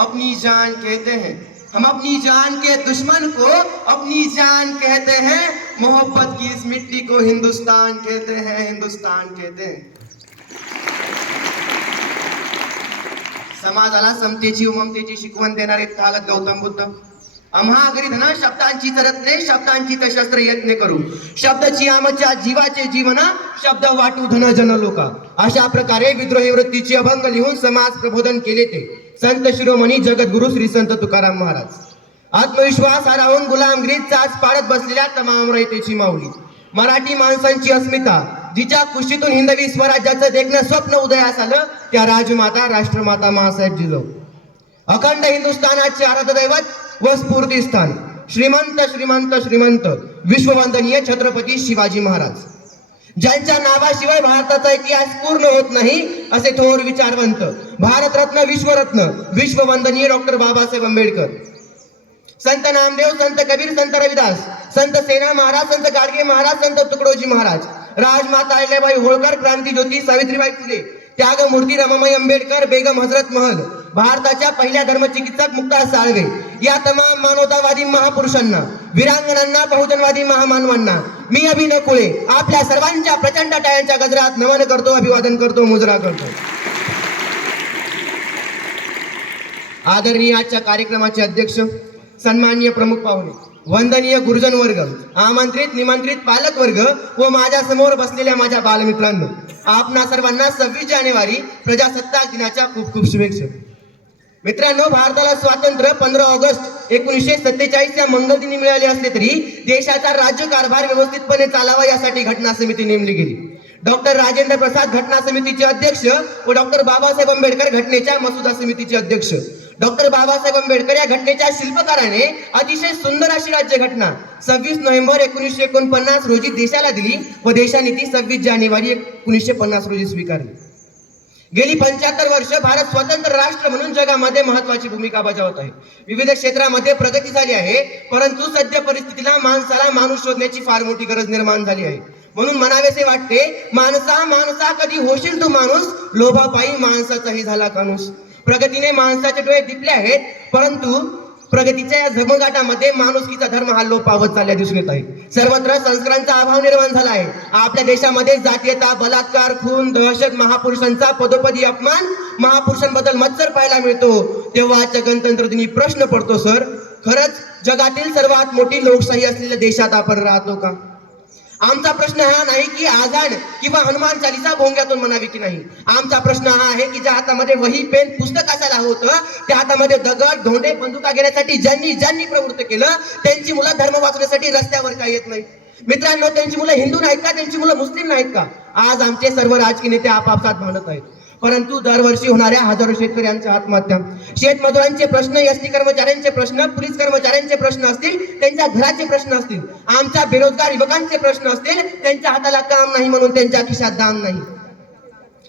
अपनी जान कहते हैं। हम अपनी जान के दुश्मन को अपनी जान कहते हैं। मोहब्बत की इस मिट्टी को हिंदुस्तान कहते हैं, हिंदुस्तान कहते हैं। समाजाला समतेची व ममतेची शिकवण देणारे तागत गौतम बुद्ध। आम्हा घरी धन शब्दांची रत्ने, शब्दांची शस्त्र यत्न करू, शब्दाची आमच्या जीवाचे जीवन, शब्द वाटू धन जन लोका। अशा प्रकारे विद्रोही वृत्तीची अभंग लिहून समाज प्रबोधन केले ते संत शिरोमणी जगद्गुरु श्री संत तुकाराम महाराज। आत्मविश्वास हरवून गुलामगिरीत चाच पाडत बसलेल्या तमाम रयतेची माऊली, मराठी माणसांची अस्मिता जिच्या कुशीतून हिंदवी स्वराज्याचं देखणं स्वप्न उदयास आलं, त्या राजमाता राष्ट्रमाता माँसाहेब जिजाऊ। अखंड हिंदुस्थानाचे आराध्य दैवत व स्फूर्तिस्थान श्रीमंत श्रीमंत श्रीमंत विश्ववंदनीय छत्रपती शिवाजी महाराज, ज्यांच्या नावाशिवाय भारताचा इतिहास पूर्ण होत नाही असे थोर विचारवंत, भारतरत्न विश्वरत्न विश्ववंदनीय डॉक्टर बाबासाहेब आंबेडकर, संत नामदेव, संत कबीर, संत रविदास, संत सेना महाराज, संत गाडगे महाराज, संत तुकडोजी महाराज, राजमाता अहिल्याबाई होळकर, क्रांतिज्योती सावित्रीबाई फुले, त्यागमूर्ती रमाबाई आंबेडकर, बेगम हजरत महल, भारताच्या पहिल्या धर्मचिकित्सक मुक्ता साळवे, या तमाम मानवतावादी महापुरुषांना, वीरांगणांना, बहुजनवादी महामानवांना मी अभिनव कुळे आपल्या सर्वांच्या प्रचंड टाळ्यांच्या गजरात नमन करतो, अभिवादन करतो, मुजरा करतो। आदरणीय आजच्या कार्यक्रमाचे अध्यक्ष, सन्माननीय प्रमुख पाहुणे, वंदनीय गुरुजन वर्ग, आमंत्रित निमंत्रित पालक वर्ग व माझ्या समोर बसलेल्या माझ्या बालमित्रांनो, आपणा सर्वांना 26 जानेवारी प्रजासत्ताक दिनाच्या खूप खूप शुभेच्छा। मित्रांनो, भारताला स्वातंत्र्य 15 ऑगस्ट 1947 या मंगळदिनी मिळाले असले तरी देशाचा राज्यकारभार व्यवस्थितपणे चालावा यासाठी घटना समिती नेमली गेली। डॉक्टर राजेंद्र प्रसाद घटना समितीचे अध्यक्ष व डॉक्टर बाबासाहेब आंबेडकर घटनेच्या मसुदा समितीचे अध्यक्ष। डॉक्टर बाबासाहेब आंबेडकर या घटनेच्या शिल्पकाराने अतिशय सुंदर अशी राज्यघटना 26 नोव्हेंबर 1949 रोजी देशाला दिली व देशाने ती 26 जानेवारी 1950 रोजी स्वीकारली। गेली 75 वर्ष भारत स्वतंत्र राष्ट्र म्हणून जगामध्ये महत्वाची भूमिका बजावत आहे। विविध क्षेत्रामध्ये प्रगती झाली आहे, परंतु सध्या परिस्थितीला माणसाला माणूस शोधण्याची फार मोठी गरज निर्माण झाली आहे। म्हणून म्हणावेसे वाटते, माणसा माणसा कधी होशील तू माणूस, लोभापायी माणसाचाही झाला काणूस। प्रगतीने माणसाचे डोळे दिपले आहेत, परंतु प्रगतीच्या या झगमगाटामध्ये माणुसकीचा धर्म हा लोप पावत चालल्या दिसून येत आहे। सर्वत्र संस्कारांचा अभाव निर्माण झाला आहे। आपल्या देशामध्ये जातीयता, बलात्कार, खून, दहशत, महापुरुषांचा पदोपदी अपमान, महापुरुषांबद्दल मत्सर पाहायला मिळतो। तेव्हा आजच्या गणतंत्र दिनी प्रश्न पडतो, सर, खरंच जगातील सर्वात मोठी लोकशाही असलेल्या देशात आपण राहतो का? आमचा प्रश्न हा नाही की आझाद किंवा हनुमान चालीसा भोंग्यातून म्हणावी की नाही। आमचा प्रश्न हा आहे की ज्या हातामध्ये वही पेन पुस्तक असायला होतं, त्या हातामध्ये दगड धोंडे बंदुका घेण्यासाठी ज्यांनी प्रवृत्त केलं, त्यांची मुलं धर्म वाचण्यासाठी रस्त्यावर का येत नाही? मित्रांनो, त्यांची मुलं हिंदू नाहीत का? त्यांची मुलं मुस्लिम नाहीत का? आज आमचे सर्व राजकीय नेते आपापसात भांडत आहेत, परंतु दरवर्षी होणाऱ्या हजारो शेतकऱ्यांच्या आत्महत्या, शेतमजुरांचे प्रश्न, एसटी कर्मचाऱ्यांचे प्रश्न, पोलीस कर्मचाऱ्यांचे प्रश्न असतील, त्यांच्या घराचे प्रश्न असतील, आमच्या बेरोजगार युवकांचे प्रश्न असतील, त्यांच्या हाताला काम नाही म्हणून त्यांच्या खिशात दाम नाही,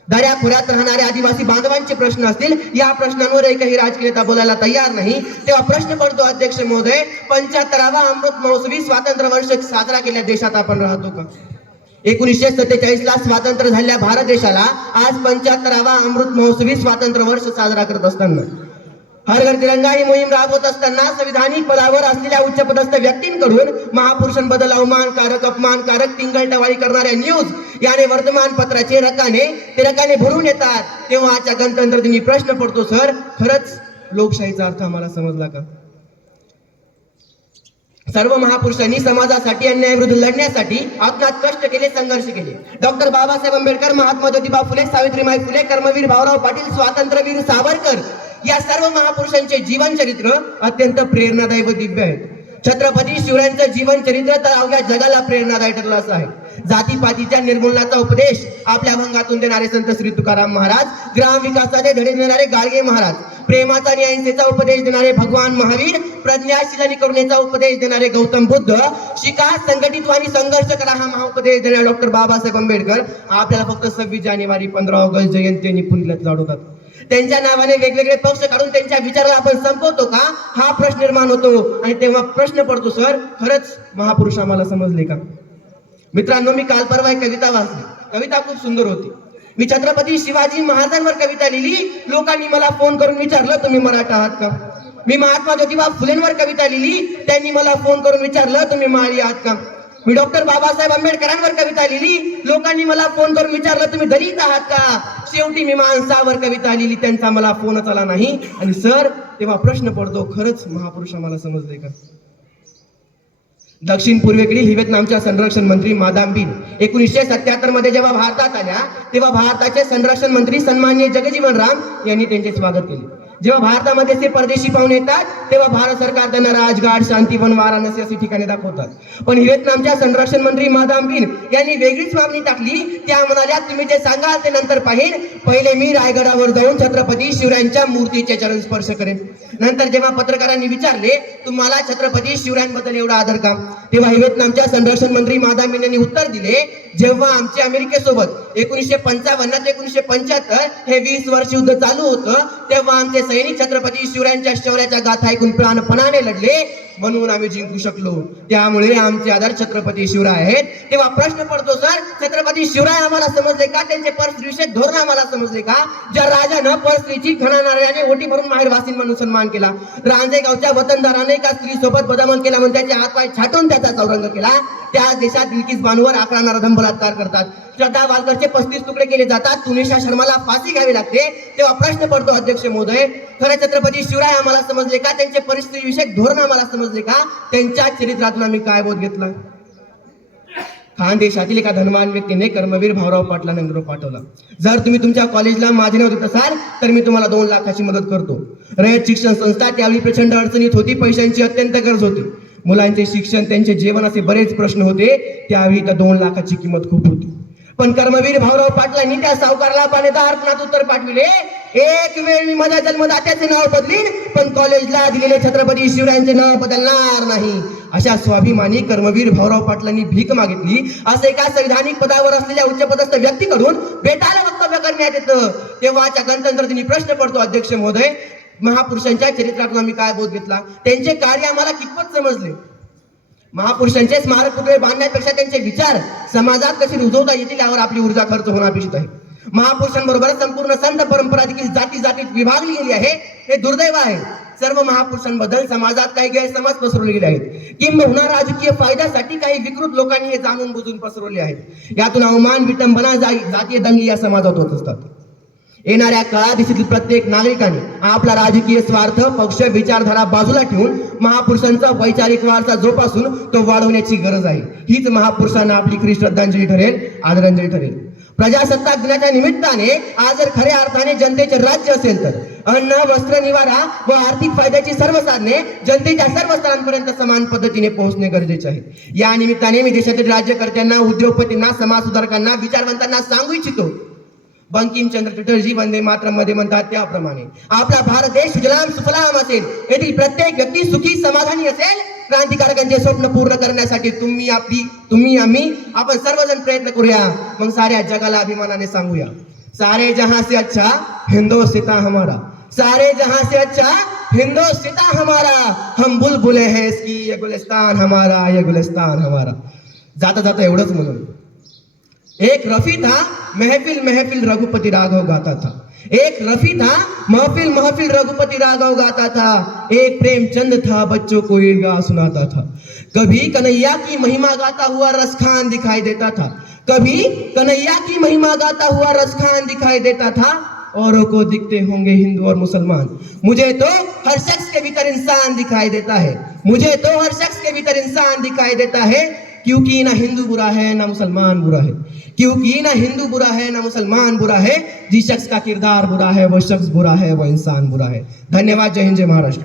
दऱ्याखोऱ्यात राहणाऱ्या आदिवासी बांधवांचे प्रश्न असतील, या प्रश्नांवर एकही राजकीय नेता बोलायला तयार नाही। तेव्हा प्रश्न पडतो, अध्यक्ष महोदय, 75वा अमृत महोत्सवी स्वातंत्र्य वर्ष साजरा केल्या देशात आपण राहतो का? 1947 ला स्वातंत्र्य झालेल्या भारत देशाला आज 75वा अमृत महोत्सवी स्वातंत्र्य वर्ष साजरा करत असताना, हर घर तिरंगा ही मोहीम राबवत असताना संविधानिक पदावर असलेल्या उच्चपदस्थ व्यक्तींकडून महापुरुषांबद्दल अवमानकारक, अपमानकारक, टिंगलटवाळी करणाऱ्या न्यूज याने वर्तमानपत्राचे रकाने भरून येतात। तेव्हा आजच्या गणतंत्र दिनी प्रश्न पडतो, सर, खरंच लोकशाहीचा अर्थ आम्हाला समजला का? सर्व महापुरुषांनी समाजासाठी, अन्यायाविरुद्ध लढण्यासाठी आत्मात कष्ट केले, संघर्ष केले। डॉक्टर बाबासाहेब आंबेडकर, महात्मा ज्योतिबा फुले, सावित्रीबाई फुले, कर्मवीर भाऊराव पाटील, स्वातंत्र्यवीर सावरकर, या सर्व महापुरुषांचे जीवन चरित्र अत्यंत प्रेरणादायी व दिव्य आहे। छत्रपती शिवरायांचं जीवन चरित्र तर अवघ्या जगाला प्रेरणादायी ठरलं असं आहे। जातीपातीच्या निर्मूलनाचा उपदेश आपल्या अभंगातून देणारे संत श्री तुकाराम महाराज, ग्राम विकासाचे धडे देणारे गाडगे महाराज, प्रेमाचा आणि अहिंसेचा उपदेश देणारे भगवान महावीर, प्रज्ञाशील आणि करुणेचा उपदेश देणारे गौतम बुद्ध, शिका, संघटित आणि संघर्ष करा हा महाउपदेश देणारे डॉक्टर बाबासाहेब आंबेडकर आपल्याला फक्त 26 जानेवारी 15 ऑगस्ट जयंती आणि पुण्यतिथी लाडवतात। त्यांच्या नावाने वेगवेगळे पक्ष काढून त्यांच्या विचाराला आपण संपवतो का, हा प्रश्न निर्माण होतो। आणि तेव्हा प्रश्न पडतो, सर, खरंच महापुरुष आम्हाला समजले का? मित्रांनो, मी काल परवा एक कविता वाचली, कविता खूप सुंदर होती। मी छत्रपती शिवाजी महाराजांवर कविता लिहिली, लोकांनी मला फोन करून विचारलं तुम्ही मराठा आहात का? मी महात्मा ज्योतिबा फुलेंवर कविता लिहिली, त्यांनी मला फोन करून विचारलं तुम्ही माळी आहात का? मी डॉक्टर बाबासाहेब आंबेडकरांवर कविता लिहिली, लोकांनी मला फोन करून विचारलं तुम्ही दलित आहात का? शेवटी मी माणसावर कविता लिहिली, त्यांचा मला फोनच आला नाही. आणि सर, तेव्हा प्रश्न पडतो, खरंच महापुरुष आम्हाला समजले का? दक्षिण पूर्वेकडील व्हिएतनामच्या संरक्षण मंत्री मादाम बिन 1977 मध्ये जेव्हा भारतात आल्या, तेव्हा भारताचे संरक्षण मंत्री सन्माननीय जगजीवन राम यांनी त्यांचे स्वागत केले. जेव्हा भारतामध्ये ते परदेशी पाहुणे येतात, तेव्हा भारत सरकार त्यांना राजघाट, शांतीवन, वाराणसी अशी ठिकाणे दाखवतात. पण व्हिएतनामच्या संरक्षण मंत्री मादाम बिन यांनी वेगळीच मागणी टाकली. त्या म्हणाल्या तुम्ही जे सांगाल ते नंतर पाहिन, पहिले मी रायगडावर जाऊन छत्रपती शिवरायांच्या मूर्तीचे चरण स्पर्श करेन. नंतर जेव्हा पत्रकारांनी विचारले तुम्हाला छत्रपती शिवरायांबद्दल एवढा आदर का, तेव्हा व्हिएतनामच्या संरक्षण मंत्री मादाम बिन यांनी उत्तर दिले, जेव्हा आमचे अमेरिकेसोबत 1955 ते 1975 हे 20 वर्ष युद्ध चालू होतं, तेव्हा आमचे सैनिक छत्रपती शिवरायांच्या शौर्याच्या गाथा ऐकून प्राणपणाने लढले, म्हणून आम्ही जिंकू शकलो. त्यामुळे आमचे आदर छत्रपती शिवराय आहेत. तेव्हा प्रश्न पडतो सर, छत्रपती शिवराय आम्हाला समजले का? त्यांचे परस्त्रीविषयक धोरण आम्हाला समजले का? ज्या राजानं परस्त्रीची घणा नारळाने ओटी भरून माहेर वासीन म्हणून सन्मान केला, रांजेगावच्या वतनदाराने एका स्त्री सोबत बदामन केला म्हणून त्याचे हातपाय छाटून त्याचा चौरंग केला, त्या देशात बिल्किस बानूवर आकरा नरधम बलात्कार करतात, श्रद्धा वालकरचे 35 तुकडे केले जातात, तुनिशा शर्माला फाशी घ्यावी लागते. तेव्हा प्रश्न पडतो अध्यक्ष महोदय, खरं छत्रपती शिवराय आम्हाला समजले का? त्यांचे परिस्थिती विषयक धोरण आम्हाला समजले का? त्यांच्या चरित्रातून आम्ही काय बोध घेतला? खानदेशातील एका धनवान व्यक्तीने कर्मवीर भाऊराव पाटलांना निरोप पाठवला, जर तुम्ही तुमच्या कॉलेजला माझे नाव देत असाल तर मी तुम्हाला 2 लाखाची मदत करतो. रयत शिक्षण संस्था त्यावेळी प्रचंड अडचणीत होती, पैशांची अत्यंत गरज होती, मुलांचे शिक्षण, त्यांचे जेवण असे बरेच प्रश्न होते. त्यावेळी त्या 2 लाखाची किंमत खूप होती. पण कर्मवीर भाऊराव पाटलांनी त्या सावकारला पाणीदार अर्पणात उत्तर पाठविले, एक वेळ मी माझ्या जन्मदात्याचे नाव बदलीन, पण कॉलेजला दिलेले छत्रपती शिवरायांचे नाव बदलणार नाही. अशा स्वाभिमानी कर्मवीर भाऊराव पाटलांनी भीक मागितली. असे एका संविधानिक पदावर असलेल्या उच्चपदस्थ व्यक्तीकडून बेटाला वक्तव्य करण्यात येतं. तेव्हाच्या गणतंत्र दिनी प्रश्न पडतो अध्यक्ष महोदय, महापुरुषांच्या चरित्रातून आम्ही काय बोध घेतला? त्यांचे कार्य आम्हाला कितपत समजले? महापुरुषांचे स्मारक पुतळे बांधण्यापेक्षा त्यांचे विचार समाजात कसे रुजवता येतील यावर आपली ऊर्जा खर्च होणं अपेक्षित आहे. महापुरुषांबरोबर संपूर्ण संत परंपरा देखील जाती जातीत विभागली गेली आहे, हे दुर्दैव आहे. सर्व महापुरुषांबद्दल समाजात काही गैरसमज पसरवले गेले आहेत, किंबहुना राजकीय फायद्यासाठी काही विकृत लोकांनी हे जाणून बुजून पसरवले आहेत. यातून अवमान, विटंबना, जातीय दंगली या समाजात होत असतात. येणाऱ्या काळात देशातील प्रत्येक नागरिकाने आपला राजकीय स्वार्थ, पक्ष, विचारधारा बाजूला ठेवून महापुरुषांचा वैचारिक वारसा जोपासून तो वाढवण्याची गरज आहे. हीच महापुरुषांना आपली खरी श्रद्धांजली ठरेल, आदरांजली ठरेल. प्रजासत्ताक दिनाच्या निमित्ताने आज जर खऱ्या अर्थाने जनतेचे राज्य असेल तर अन्न, वस्त्र, निवारा व आर्थिक फायद्याची सर्व साधने जनतेच्या सर्व स्तरांपर्यंत समान पद्धतीने पोहोचणे गरजेचे आहे. या निमित्ताने मी देशातील राज्यकर्त्यांना, उद्योगपतींना, समाजसुधारकांना, विचारवंतांना सांगू इच्छितो, बंकिमचंद्र चटर्जी वंदे मातरम मध्ये म्हणतात त्याप्रमाणे आपला भारत देश सुजलाम सुफलाम असेल, येथील प्रत्येक व्यक्ती सुखी समाधानी असेल. क्रांतिकारकांचे स्वप्न पूर्ण करण्यासाठी तुम्ही आम्ही आपण सर्वजण प्रयत्न करूया. मग साऱ्या जगाला अभिमानाने सांगूया, सारे जहां से अच्छा हिंदुस्तान हमारा, सारे जहां से अच्छा हिंदुस्तान हमारा, हम बुलबुले हैं इसकी, ये गुलिस्तान हमारा, ये गुलिस्तान हमारा. जाता जाता एवढंच म्हणून, एक रफी था महफिल महफिल रघुपति राघव गाता था, एक रफी था महफिल महफिल रघुपति राघव गाता था, एक प्रेमचंद था बच्चों को ईरगा सुनाता था, कभी कन्हैया की महिमा गाता हुआ रसखान दिखाई देता था, कभी कन्हैया की महिमा गाता हुआ रसखान दिखाई देता था, औरों को दिखते होंगे हिंदू और मुसलमान, मुझे तो हर शख्स के भीतर इंसान दिखाई देता है, मुझे तो हर शख्स के भीतर इंसान दिखाई देता है, क्योंकि ना हिंदू बुरा है ना मुसलमान बुरा है, क्योंकि ना हिंदू बुरा है ना मुसलमान बुरा है, जिस शख्स का किरदार बुरा है वो शख्स बुरा है, वो इंसान बुरा है. धन्यवाद. जय हिंद, जय महाराष्ट्र.